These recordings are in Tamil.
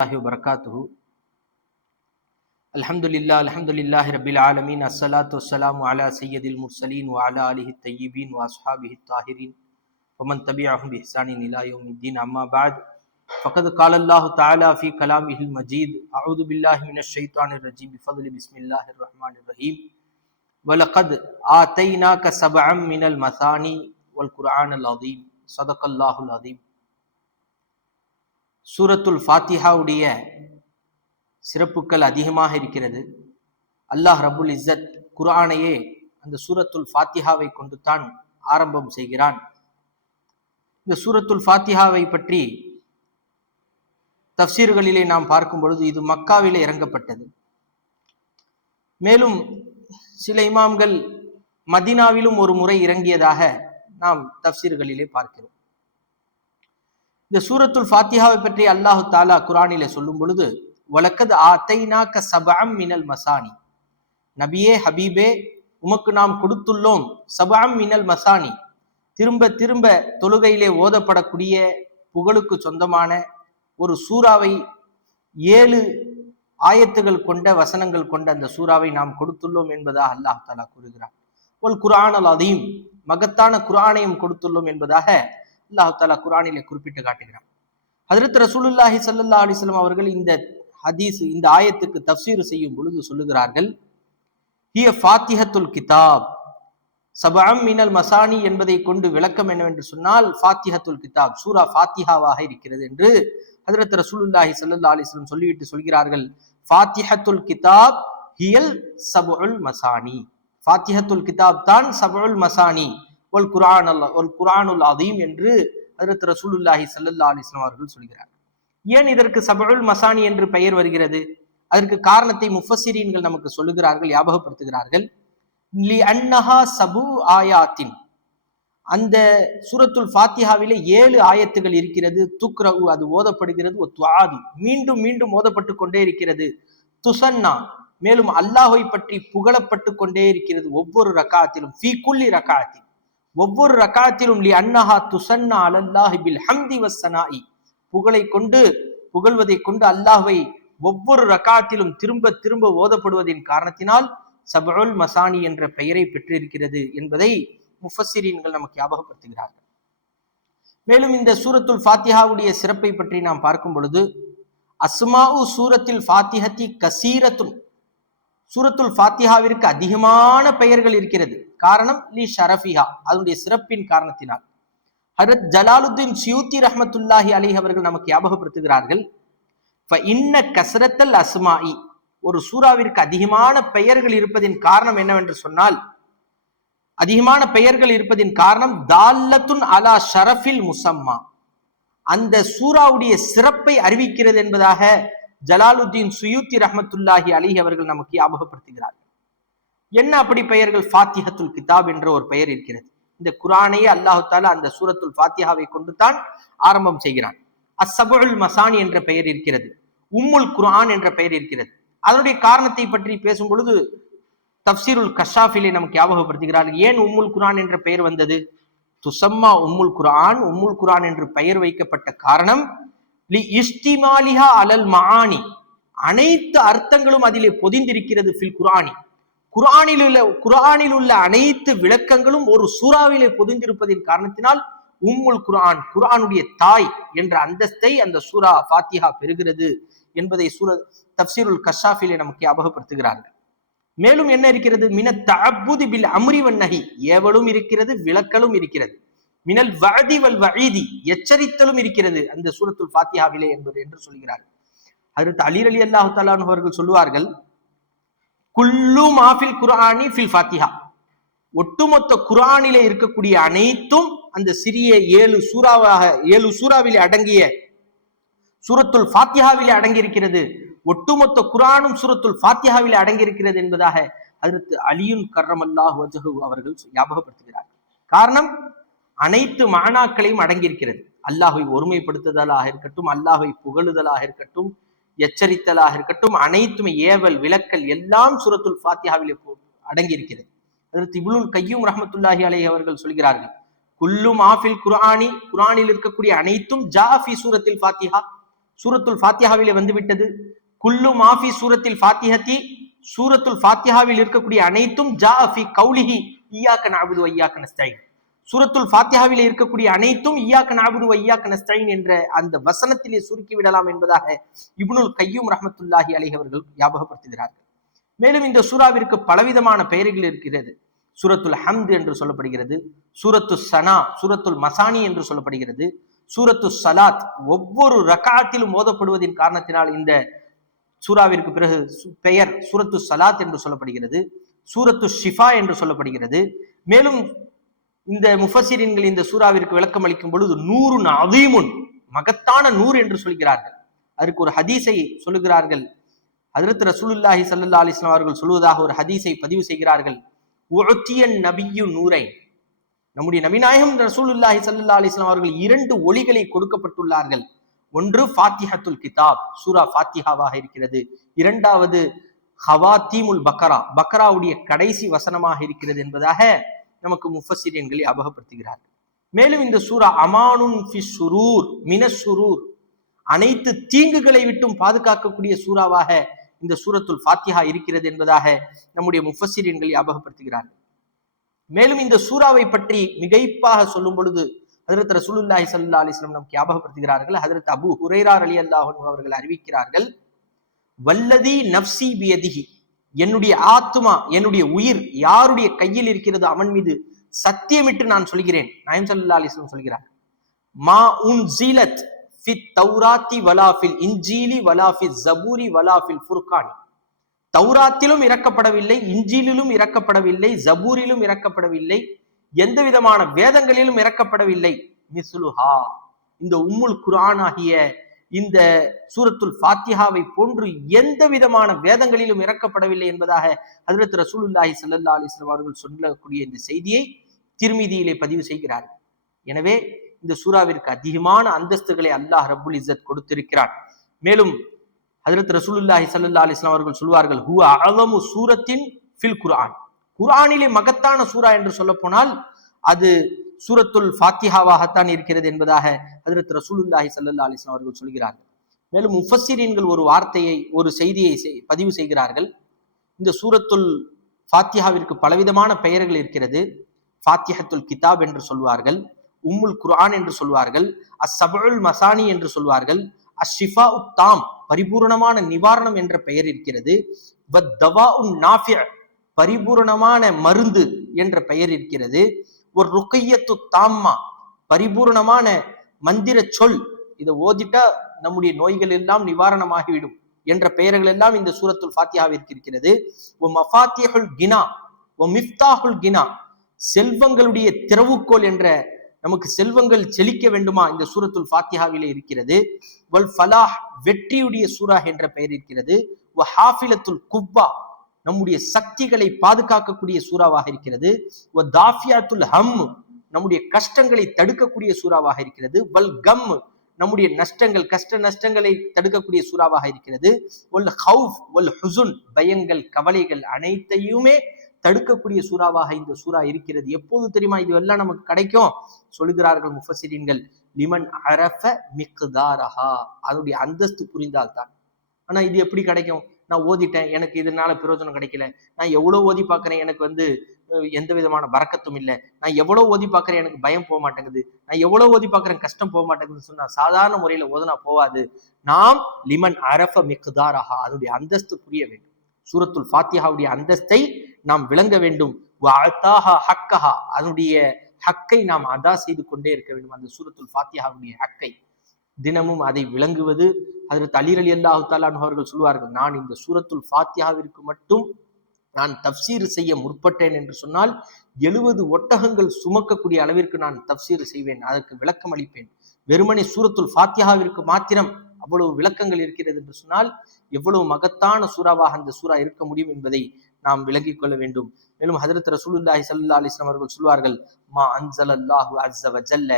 वबरकातुहु अल्हम्दुलिल्लाहि रब्बिल आलमीन अस्सलातु वस्सलामु अला सय्यदिल मुरसलीन व अला आलिहि तय्यिबीन व अस्हाबिहि ताहिरीन व मन तबिअहुम बिइहसानिन इला यौमिद्दीन अम्मा बाद फ़क़द क़ाल अल्लाहु तआला फ़ी कलामिहिल मजीद अऊज़ु बिल्लाहि मिनश शैतानिर रजीम बिफ़ज़्लि बिस्मिल्लाहिर रहमानिर रहीम व लक़द आतैनाक सबअम मिनल मसानी वल क़ुरआनिल अज़ीम सदक़ल्लाहुल अज़ीम। சூரத்துல் ஃபாத்திஹாவுடைய சிறப்புகள் அதிகமாக இருக்கிறது. அல்லாஹ் ரப்புல் இஸ்ஸத் குர்ஆனையே அந்த சூரத்துல் ஃபாத்திஹாவை கொண்டு தான் ஆரம்பம் செய்கிறான். இந்த சூரத்துல் ஃபாத்திஹாவை பற்றி தஃப்சீர்களிலே நாம் பார்க்கும் பொழுது இது மக்காவிலே இறங்கப்பட்டது. மேலும் சில இமாம்கள் மதீனாவிலும் ஒரு முறை இறங்கியதாக நாம் தஃப்சீர்களிலே பார்க்கிறோம். இந்த சூரத்துல் ஃபாத்திஹாவை பற்றி அல்லாஹு தாலா குர்ஆனிலே சொல்லும் பொழுது வலக்கத் ஆத்தைனாக சபஅம் மினல் மசானி, நபியே ஹபீபே உமக்கு நாம் கொடுத்துள்ளோம் சபஅம் மினல் மசானி, திரும்ப திரும்ப தொழுகையிலே ஓதப்படக்கூடிய புகழுக்கு சொந்தமான ஒரு சூறாவை 7 ஆயத்துகள் கொண்ட வசனங்கள் கொண்ட அந்த சூறாவை நாம் கொடுத்துள்ளோம் என்பதாக அல்லாஹ் தாலா கூறுகிறார். ஒல் குர்ஆனுல் அதீம், மகத்தான குர்ஆனையும் கொடுத்துள்ளோம் என்பதாக அல்லாஹ் தாலா குர்ஆனிலே குறிப்பிட்டு காட்டுகிறார். ஹஜ்ரத் ரசூலுல்லாஹி ஸல்லல்லாஹு அலைஹி வஸல்லம் அவர்கள் இந்த ஹதீஸ் இந்த ஆயத்துக்கு தஃப்சீர் செய்யும் பொழுது சொல்லுகிறார்கள், ஹிய ஃபாத்திஹத்துல் கிதாப், சபஅம் மினல் மசானி என்பதை கொண்டு விளக்கம் என்னவென்று சொன்னால் ஃபாத்திஹத்துல் கிதாப், சூரா ஃபாத்திஹாவாக இருக்கிறது என்று ஹஜ்ரத் ரசூலுல்லாஹி ஸல்லல்லாஹு அலைஹி வஸல்லம் சொல்லிவிட்டு சொல்கிறார்கள், ஃபாத்திஹத்துல் கிதாப் ஹியல் சபஉல் மசானி, ஃபாத்திஹத்துல் கிதாப் தான் சபஉல் மசானி ஒல் குர்ஆனுல் அதீம் என்று ஹஜ்ரத் ரசூலுல்லாஹி ஸல்லல்லாஹு அலைஹி வஸல்லம் அவர்கள் சொல்கிறார். ஏன் இதற்கு சபஉல் மசானி என்று பெயர் வருகிறது? அதற்கு காரணத்தை முஃபஸ்ஸிரீன்கள் நமக்கு சொல்லுகிறார்கள், ஞாபகப்படுத்துகிறார்கள். லி அன்னஹா சபு ஆயாத்தின், அந்த சூரத்துல் ஃபாத்திஹாவிலே 7 ஆயத்துகள் இருக்கிறது. துக்ரஉ, அது ஓதப்படுகிறது. துஆது, மீண்டும் மீண்டும் ஓதப்பட்டு கொண்டே இருக்கிறது. துசன்னா, மேலும் அல்லாஹ்வை பற்றி புகழப்பட்டு கொண்டே இருக்கிறது ஒவ்வொரு ரக்காத்திலும். ஃபீ குல்லி ரக்காத்தின், ஒவ்வொரு ரக்காத்திலும். லி அன்னஹா துசன்னா அலல்லாஹி பில் ஹம்தி வஸ்ஸனாஇ, புகழை கொண்டு புகழ்வதை கொண்டு அல்லாஹ்வை ஒவ்வொரு ரக்காத்திலும் திரும்ப திரும்ப ஓதப்படுவதின் காரணத்தினால் சபஉல் மசானி என்ற பெயரை பெற்றிருக்கிறது என்பதை முஃபஸ்ஸிரீன்கள் நமக்கு ஞாபகப்படுத்துகிறார்கள். மேலும் இந்த சூரத்துல் ஃபாத்திஹாவுடைய சிறப்பை பற்றி நாம் பார்க்கும் பொழுது அஸ்மாஉ சூரத்தில் ஃபாத்திஹத்தி கசீரத்துன், சூரத்துல் ஃபாத்திஹாவிற்கு அதிகமான பெயர்கள் இருக்கிறது. காரணம் லி ஷரஃபிஹா, அதனுடைய சிறப்பின் காரணத்தினால். ஹஜ்ரத் ஜலாலுத்தீன் சியூத்தி ரஹ்மத்துல்லாஹி அலைஹி அவர்கள் நமக்கு ஞாபகப்படுத்துகிறார்கள், இன்ன கஸ்ரத்தல் அஸ்மாஇ, ஒரு சூறாவிற்கு அதிகமான பெயர்கள் இருப்பதின் காரணம் என்னவென்று சொன்னால், அதிகமான பெயர்கள் இருப்பதின் காரணம் தால்லத்துன் அலா ஷரஃபில் முசம்மா, அந்த சூறாவுடைய சிறப்பை அறிவிக்கிறது என்பதாக ஜலாலுத்தீன் சுயூத்தி ரஹ்மத்துல்லாஹி அலைஹி அவர்கள் நமக்கு ஞாபகப்படுத்துகிறார்கள். என்ன அப்படி பெயர்கள்? ஃபாத்திஹத்துல் கிதாப் என்ற ஒரு பெயர் இருக்கிறது. இந்த குர்ஆனையே அல்லாஹ் தஆலா அந்த சூரத்துல் ஃபாத்திஹாவை கொண்டு தான் ஆரம்பம் செய்கிறான். அஸ்ஸபுல் மசானி என்ற பெயர் இருக்கிறது. உம்முல் குர்ஆன் என்ற பெயர் இருக்கிறது. அதனுடைய காரணத்தை பற்றி பேசும் பொழுது தஃப்சீருல் கஷாஃபிலே நமக்கு ஞாபகப்படுத்துகிறார்கள், ஏன் உம்முல் குர்ஆன் என்ற பெயர் வந்தது? துசம்மா உம்முல் குர்ஆன், உம்முல் குர்ஆன் என்று பெயர் வைக்கப்பட்ட காரணம் லி இஸ்திமாலிஹா அலல் மஆனி, அனைத்து அர்த்தங்களும் அதிலே பொதிந்திருக்கிறது. ஃபில் குர்ஆனி, குர்ஆனில் உள்ள அனைத்து விளக்கங்களும் ஒரு சூறாவிலே பொதிந்திருப்பதின் காரணத்தினால் உம்முல் குர்ஆன், குர்ஆனுடைய தாய் என்ற அந்தஸ்தை அந்த சூரா ஃபாத்திஹா பெறுகிறது என்பதை தஃப்சீருல் கஷாஃபிலே நமக்கு ஞாபகப்படுத்துகிறார்கள். மேலும் என்ன இருக்கிறது? மினத் தஅப்புதி பில் அம்ரி வன் நஹி, ஏவலும் இருக்கிறது, விளக்கலும் இருக்கிறது. மினல் வஅதி வல் வஈதி, எச்சரித்தலும் இருக்கிறது அந்த சூரத்துல் ஃபாத்திஹாவிலே என்று சொல்கிறார்கள். ஹஜ்ரத் அலி ரலியல்லாஹு தஆலா அன்ஹு அவர்கள் சொல்லுவார்கள், குல்லு மாஃபில் குர்ஆனி ஃபில் ஃபாத்திஹா, ஒட்டுமொத்த குர்ஆனிலே இருக்கக்கூடிய அனைத்தும் அந்த சிறிய 7 சூறாவிலே அடங்கிய சூரத்துல் ஃபாத்திஹாவிலே அடங்கி இருக்கிறது. ஒட்டுமொத்த குர்ஆனும் சூரத்துல் ஃபாத்திஹாவிலே அடங்கி இருக்கிறது என்பதாக ஹஜ்ரத் அலியுன் கர்ரமல்லாஹு வஜ்ஹு அவர்கள் ஞாபகப்படுத்துகிறார்கள். காரணம், அனைத்து மானாக்களையும் அடங்கியிருக்கிறது. அல்லாஹ்வை ஒருமைப்படுத்துதலாக இருக்கட்டும், அல்லாஹ்வை புகழுதலாக இருக்கட்டும், எச்சரித்தலாக இருக்கட்டும், அனைத்துமே ஏவல் விளக்கல் எல்லாம் சூரத்துல் ஃபாத்திஹாவிலே அடங்கி இருக்கிறது. அதற்கு இப்னுல் கய்யூம் ரஹ்மத்துல்லாஹி அலைஹி அவர்கள் சொல்கிறார்கள், குல்லு மாஃபில் குர்ஆனி, குர்ஆனில் இருக்கக்கூடிய அனைத்தும் ஜா ஃபி சூரத்தில் ஃபாத்திஹா, சூரத்துல் ஃபாத்திஹாவிலே வந்துவிட்டது. குல்லு மாஃபி சூரத்தில் ஃபாத்திஹத்தி, சூரத்துல் ஃபாத்திஹாவில் இருக்கக்கூடிய அனைத்தும் ஜா ஃபி கௌலிஹி இய்யாக நஅபுது வ இய்யாக நஸ்தஈன். சூரத்துல் ஃபாத்திஹாவிலே இருக்கக்கூடிய அனைத்தும் இய்யாக நஅபுது வ இய்யாக நஸ்தஈன் என்ற அந்த வசனத்திலே சுருக்கி விடலாம் என்பதாக இப்னுல் கய்யூம் ரஹ்மத்துல்லாஹி அலைஹி அவர்கள் ஞாபகப்படுத்துகிறார்கள். மேலும் இந்த சூராவிற்கு பலவிதமான பெயர்கள் இருக்கிறது. சூரத்துல் ஹம்து என்று சொல்லப்படுகிறது, சூரத்து சனா, சூரத்துல் மசானி என்று சொல்லப்படுகிறது, சூரத்து சலாத். ஒவ்வொரு ரகாத்திலும் ஓதப்படுவதின் காரணத்தினால் இந்த சூராவிற்கு பிறகு பெயர் சூரத்து சலாத் என்று சொல்லப்படுகிறது, சூரத்து ஷிஃபா என்று சொல்லப்படுகிறது. மேலும் இந்த முஃபஸிரின்கள் இந்த சூராவிற்கு விளக்கம் அளிக்கும் பொழுது நூறு அதீமுன், மகத்தான நூறு என்று சொல்கிறார்கள். அதற்கு ஒரு ஹதீஸை சொல்லுகிறார்கள். ஹஜ்ரத் ரசூலுல்லாஹி ஸல்லல்லாஹு அலைஹி வஸல்லம் அவர்கள் சொல்வதாக ஒரு ஹதீஸை பதிவு செய்கிறார்கள். உஅத்தியன் நபியு நூரைன், நம்முடைய நபிநாயகம் ரசூலுல்லாஹி ஸல்லல்லாஹு அலைஹி வஸல்லம் அவர்கள் 2 ஒளிகளை கொடுக்கப்பட்டுள்ளார்கள். ஒன்று ஃபாத்திஹத்துல் கிதாப், சூரா ஃபாத்திஹாவாக இருக்கிறது. இரண்டாவது ஹவாத்தீமுல் பக்கரா, பக்கராவுடைய கடைசி வசனமாக இருக்கிறது என்பதாக நமக்கு முஃபஸ்ஸிரீன்கள் ஞாபகப்படுத்துகிறார்கள். மேலும் இந்த சூரா அமானுன் ஃபி ஷுரூர் மினஷ் ஷுரூர், அனைத்து தீங்குகளை விட்டும் பாதுகாக்கக்கூடிய சூறாவாக இந்த சூரத்துல் ஃபாத்திஹா இருக்கிறது என்பதாக நம்முடைய முஃபஸ்ஸிரீன்கள் ஞாபகப்படுத்துகிறார்கள். மேலும் இந்த சூறாவை பற்றி மிகைப்பாக சொல்லும் பொழுது ஹஜ்ரத் ரசூலுல்லாஹி ஸல்லல்லாஹு அலைஹி வஸல்லம் நமக்கு ஞாபகப்படுத்துகிறார்கள். ஹஜ்ரத் அபூ ஹுரைரா ரலியல்லாஹு அன்ஹு அவர்கள் அறிவிக்கிறார்கள், வல்லதி நஃப்ஸி பியதிஹி, என்னுடைய ஆத்மா, என்னுடைய உயிர் யாருடைய கையில் இருக்கிறது அவன் மீது சத்தியமிட்டு நான் சொல்கிறேன். நாயகம் ஸல்லல்லாஹு அலைஹி வஸல்லம் சொல்கிறார், மா உன்ஸிலத் ஃபி தௌராத்தி வலா ஃபில் இன்ஜீலி வலா ஃபில் ஸபூரி வலா ஃபில் ஃபுர்கானி, தௌராத்திலும் இறக்கப்படவில்லை, இன்ஜீலிலும் இறக்கப்படவில்லை, ஜபூரிலும் இறக்கப்படவில்லை, எந்த விதமான வேதங்களிலும் இறக்கப்படவில்லை. மிஸ்லுஹா, இந்த உம்முல் குர்ஆன் ஆகிய இந்த சூரத்துல் ஃபாத்திஹாவை போன்று எந்த விதமான வேதங்களிலும் இறக்கப்படவில்லை என்பதாக ஹஜ்ரத் ரசூலுல்லாஹி ஸல்லல்லாஹு அலைஹி வஸல்லம் அவர்கள் சொல்லக்கூடிய இந்த செய்தியை திர்மிதியிலே பதிவு செய்கிறார்கள். எனவே இந்த சூராவிற்கு அதிகமான அந்தஸ்துகளை அல்லாஹ் ரப்புல் இஸ்ஸத் கொடுத்திருக்கிறான். மேலும் ஹஜ்ரத் ரசூலுல்லாஹி ஸல்லல்லாஹு அலைஹி வஸல்லம் அவர்கள் சொல்வார்கள், ஹுவ அஅலமு சூரத்தின் ஃபில் குர்ஆன், குர்ஆனிலே மகத்தான சூரா என்று சொல்ல போனால் அது சூரத்துல் ஃபாத்திஹாவாகத்தான் இருக்கிறது என்பதாக ஹஜ்ரத் ரசூலுல்லாஹி ஸல்லல்லாஹு அலைஹி வஸல்லம் அவர்கள் சொல்கிறார்கள். மேலும் முஃபஸ்ஸிரீன்கள் ஒரு வார்த்தையை, ஒரு செய்தியை பதிவு செய்கிறார்கள். இந்த சூரத்துல் ஃபாத்திஹாவிற்கு பலவிதமான பெயர்கள் இருக்கிறது. ஃபாத்திஹத்துல் கிதாப் என்று சொல்வார்கள், உம்முல் குர்ஆன் என்று சொல்வார்கள், அஸ்ஸபுல் மசானி என்று சொல்வார்கள், அஷ்ஷிஃபா உத்தாம், பரிபூர்ணமான நிவாரணம் என்ற பெயர் இருக்கிறது, வத்தவாஉன் நாஃபி', பரிபூர்ணமான மருந்து என்ற பெயர் இருக்கிறது, ஒரு ருக்கையத்து தாம்மா, பரிபூர்ணமான மந்திர சொல், இதை ஓதிட்டா நம்முடைய நோய்கள் எல்லாம் நிவாரணமாகிவிடும் என்ற பெயர்கள் எல்லாம் இந்த சூரத்துல் ஃபாத்திஹாவிற்கு இருக்கிறது. ஒ மஃபாத்திஹுல் கினா ஒ மிஃப்தாஹுல் கினா, செல்வங்களுடைய திறவுகோல் என்ற, நமக்கு செல்வங்கள் செழிக்க வேண்டுமா, இந்த சூரத்துல் ஃபாத்திஹாவிலே இருக்கிறது. வல் ஃபலாஹ், வெற்றியுடைய சூரா என்ற பெயர் இருக்கிறது. வ ஹாஃபிலத்துல் குவ்வா, நம்முடைய சக்திகளை பாதுகாக்கக்கூடிய சூறாவாக இருக்கிறது. வ தாஃபியாத்துல் ஹம், நம்முடைய கஷ்டங்களை தடுக்கக்கூடிய சூறாவாக இருக்கிறது. வல் கம், நம்முடைய நஷ்டங்கள், கஷ்ட நஷ்டங்களை தடுக்கக்கூடிய சூறாவாக இருக்கிறது. வல் ஹவுஃப் வல் ஹுசுன், பயங்கள் கவலைகள் அனைத்தையுமே தடுக்கக்கூடிய சூறாவாக இந்த சூறா இருக்கிறது. எப்போது தெரியுமா இது எல்லாம் நமக்கு கிடைக்கும்? சொல்லுகிறார்கள் முஃபஸ்ஸிரீன்கள், லிமன் அரஃப மிக்தாரஹா, அதனுடைய அந்தஸ்து புரிந்தால்தான். ஆனா இது எப்படி கிடைக்கும்? நான் ஓதிட்டேன், எனக்கு இதனால பிரயோஜனம் கிடைக்கல, நான் எவ்வளவு ஓதி பார்க்கிறேன், எனக்கு எந்த விதமான பரக்கத்தும் இல்லை, நான் எவ்வளவு ஓதி பார்க்கிறேன், எனக்கு பயம் போக மாட்டேங்குது, நான் எவ்வளவு ஓதி பார்க்கிறேன், கஷ்டம் போக மாட்டேங்குதுன்னு சொன்னா சாதாரண முறையில ஓதுனா போவாது. நாம் லிமன் அரஃப மிக்தாரஹா, அதனுடைய அந்தஸ்து புரிய வேண்டும். சூரத்துல் ஃபாத்திஹாவுடைய அந்தஸ்தை நாம் விளங்க வேண்டும். வஅதாஹா ஹக்கஹா, அதனுடைய ஹக்கை நாம் அதா செய்து கொண்டே இருக்க வேண்டும். அந்த சூரத்துல் ஃபாத்திஹாவுடைய ஹக்கை தினமும் அதை விளங்குவது. ஹஜ்ரத் அலி ரலியல்லாஹு தஆலா அன்ஹு அவர்கள் சொல்வார்கள், நான் இந்த சூரத்துல் ஃபாத்திஹாவிற்கு மட்டும் நான் தஃப்சீர் செய்ய முற்பட்டேன் என்று சொன்னால் 70 ஒட்டகங்கள் சுமக்கக்கூடிய அளவிற்கு நான் தஃப்சீர் செய்வேன், அதற்கு விளக்கம் அளிப்பேன். வெறுமனே சூரத்துல் ஃபாத்திஹாவிற்கு மாத்திரம் அவ்வளவு விளக்கங்கள் இருக்கிறது என்று சொன்னால் எவ்வளவு மகத்தான சூறாவாக அந்த சூறா இருக்க முடியும் என்பதை நாம் விளங்கிக் கொள்ள வேண்டும். மேலும் ஹஜ்ரத் ரசூலுல்லாஹி ஸல்லல்லாஹு அலைஹி வஸல்லம் அவர்கள் சொல்வார்கள், மா அன்ஸலல்லாஹு அஸ்ஸ வஜல்ல,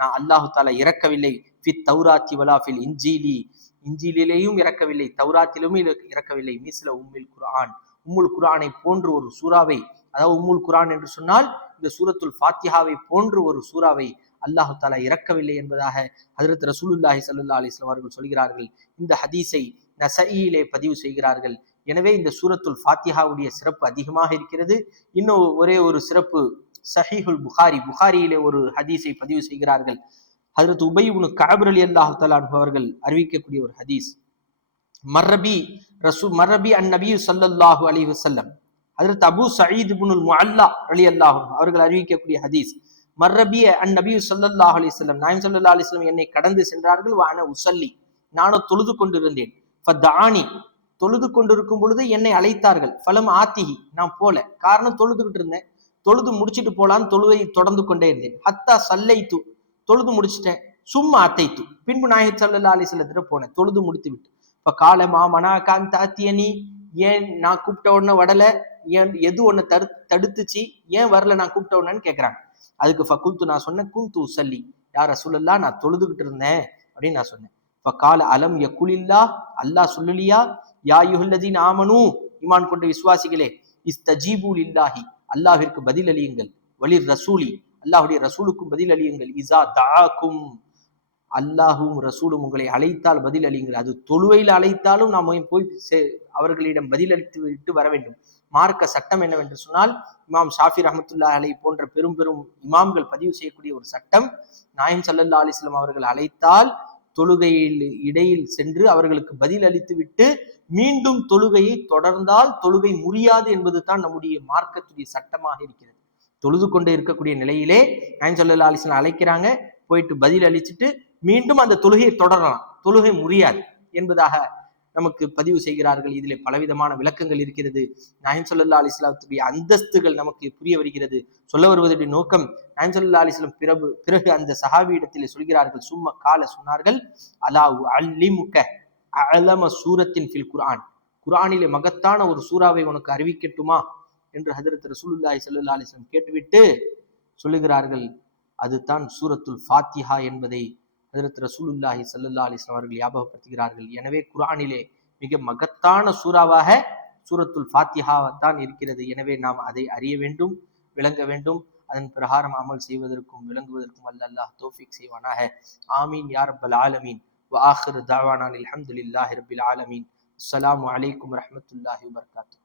நான் அல்லாஹு தஆலா இறக்கவில்லை, ஃபித் தௌராத்தி வலா ஃபில் இன்ஜீலி, இன்ஜீலிலேயும் இறக்கவில்லை, தௌராத்திலும் இறக்கவில்லை, மிஸ்ல உம்முல் குர்ஆன், உம்முல் குர்ஆனை போன்று ஒரு சூறாவை, அதாவது உம்முல் குர்ஆன் என்று சொன்னால் இந்த சூரத்துல் ஃபாத்திஹாவை போன்று ஒரு சூறாவை அல்லாஹு தாலா இறக்கவில்லை என்பதாக ஹஜ்ரத் ரசூலுல்லாஹி ஸல்லல்லாஹு அலைஹி வஸல்லம் அவர்கள் சொல்கிறார்கள். இந்த ஹதீஸை நஸஈயிலே பதிவு செய்கிறார்கள். எனவே இந்த சூரத்துல் ஃபாத்திஹாவுடைய சிறப்பு அதிகமாக இருக்கிறது. இன்னும் ஒரே ஒரு சிறப்பு, சஹீஹுல் புகாரியிலே ஒரு ஹதீஸை பதிவு செய்கிறார்கள். ஹஜ்ரத் உபை இப்னு கஅப் ரலியல்லாஹு தஆலா அன்ஹு அவர்கள் அறிவிக்கக்கூடிய ஒரு ஹதீஸ். மர்ரபி அன்-நபி ஸல்லல்லாஹு அலைஹி வஸல்லம், ஹஜ்ரத் அபூ சயீத் இப்னுல் முஅல்லா ரலியல்லாஹு அன்ஹு அவர்கள் அறிவிக்கக்கூடிய ஹதீஸ். மர்ரபி அன்-நபி ஸல்லல்லாஹு அலைஹி வஸல்லம், நாயகம் ஸல்லல்லாஹு அலைஹி வஸல்லம் என்னை கடந்து சென்றார்கள். வ அன உஸல்லி, நானும் தொழுது கொண்டிருந்தேன். ஃபதஆனி, தொழுது கொண்டிருக்கும் பொழுது என்னை அழைத்தார்கள். ஃபலம் ஆத்திஹி, நான் போல. காரணம், தொழுதுகிட்டு இருந்தேன். தொழுது முடிச்சுட்டு போலான்னு தொழுவை தொடர்ந்து கொண்டே இருந்தேன். ஹத்தா சல்லைத்து, தொழுது முடிச்சிட்டேன். சும்மா அத்தைத்து, பின்பு நாயகம் ஸல்லல்லாஹு அலைஹி வஸல்லம் போனேன் தொழுது முடித்து விட்டு. இப்ப காலமா மனாகான் தாத்தியனி, ஏன் நான் கூப்பிட்ட உடனே வரல, ஏன் எது ஒன்னு தடுத்துச்சு, ஏன் வரல நான் கூப்பிட்ட உடனேன்னு கேட்கிறாங்க. அதுக்கு ஃபகுல்து, நான் சொன்னேன், குந்து உஸல்லி, யா ரசூலல்லாஹ், நான் தொழுதுகிட்டு இருந்தேன் அப்படின்னு நான் சொன்னேன். ஃபகால அலம் யகுலில்லா, அல்லாஹ் சொல்லலியா, யா அய்யுஹல்லதீன ஆமனூ, ஈமான் கொண்ட விசுவாசிகளே, இஸ்தஜீபு லில்லாஹி, அல்லாஹ்விற்கு பதில் அளியுங்கள், வலிர் ரசூலி, அல்லாஹ்வுடைய ரசூலுக்கும் பதில் அளியுங்கள், இஸா தஆக்கும், அல்லாஹும் ரசூலும் உங்களை அழைத்தால் பதில் அளியுங்கள். அது தொழுவையில் அழைத்தாலும் நாம் போய் அவர்களிடம் பதில் அளித்து விட்டு வர வேண்டும். மார்க்க சட்டம் என்னவென்று சொன்னால், இமாம் ஷாஃபி ரஹ்மத்துல்லாஹி அலைஹி போன்ற பெரும் பெரும் இமாம்கள் பதிவு செய்யக்கூடிய ஒரு சட்டம், நாயகம் ஸல்லல்லாஹு அலைஹி வஸல்லம் அவர்கள் அழைத்தால் தொழுகையில் இடையில் சென்று அவர்களுக்கு பதில் அளித்து விட்டு மீண்டும் தொழுகையை தொடர்ந்தால் தொழுகை முறியாது என்பது தான் நம்முடைய மார்க்கத்துடைய சட்டமாக இருக்கிறது. தொழுது கொண்டு இருக்கக்கூடிய நிலையிலே நாயகம் ஸல்லல்லாஹு அலைஹி வஸல்லம் அழைக்கிறாங்க, போயிட்டு பதில் அளிச்சுட்டு மீண்டும் அந்த தொழுகையை தொடரலாம், தொழுகை முறியாது என்பதாக நமக்கு பதிவு செய்கிறார்கள். இதிலே பலவிதமான விளக்கங்கள் இருக்கிறது. நாயகம் ஸல்லல்லாஹு அலைஹி வஸல்லத்துடைய அந்தஸ்துகள் நமக்கு புரிய வருகிறது. சொல்ல வருவதுடைய நோக்கம், நாயகம் ஸல்லல்லாஹு அலைஹி வஸல்லம் பிறகு அந்த சஹாபியிடத்திலே சொல்கிறார்கள், சும்மா கால சொன்னார்கள், அலா அல்லிமுக அலம சூரத்தின் ஃபில் குர்ஆன், குர்ஆனிலே மகத்தான ஒரு சூறாவை உனக்கு அறிவிக்கட்டுமா என்று ஹஜ்ரத் ரசூலுல்லாஹி ஸல்லல்லாஹு அலைஹி வஸல்லம் கேட்டுவிட்டு சொல்லுகிறார்கள், அதுதான் சூரத்துல் ஃபாத்திஹா என்பதை ஹஜ்ரத் ரசூலுல்லாஹி ஸல்லல்லாஹு அலைஹி வஸல்லம் அவர்கள் ஞாபகப்படுத்துகிறார்கள். எனவே குர்ஆனிலே மிக மகத்தான சூறாவாக சூரத்துல் ஃபாத்திஹா தான் இருக்கிறது. எனவே நாம் அதை அறிய வேண்டும், விளங்க வேண்டும். அதன் பிரகாரம் அமல் செய்வதற்கும் விளங்குவதற்கும் அல்லாஹ் தௌஃபீக் செய்வானாக. ஆமீன் யா ரப்பல் ஆலமீன். வ ஆகிரு தஅவானா அல்ஹம்துலில்லாஹி ரப்பில் ஆலமீன். அஸ்ஸலாமு அலைக்கும் வரஹ்மத்துல்லாஹி வபரகாத்துஹு.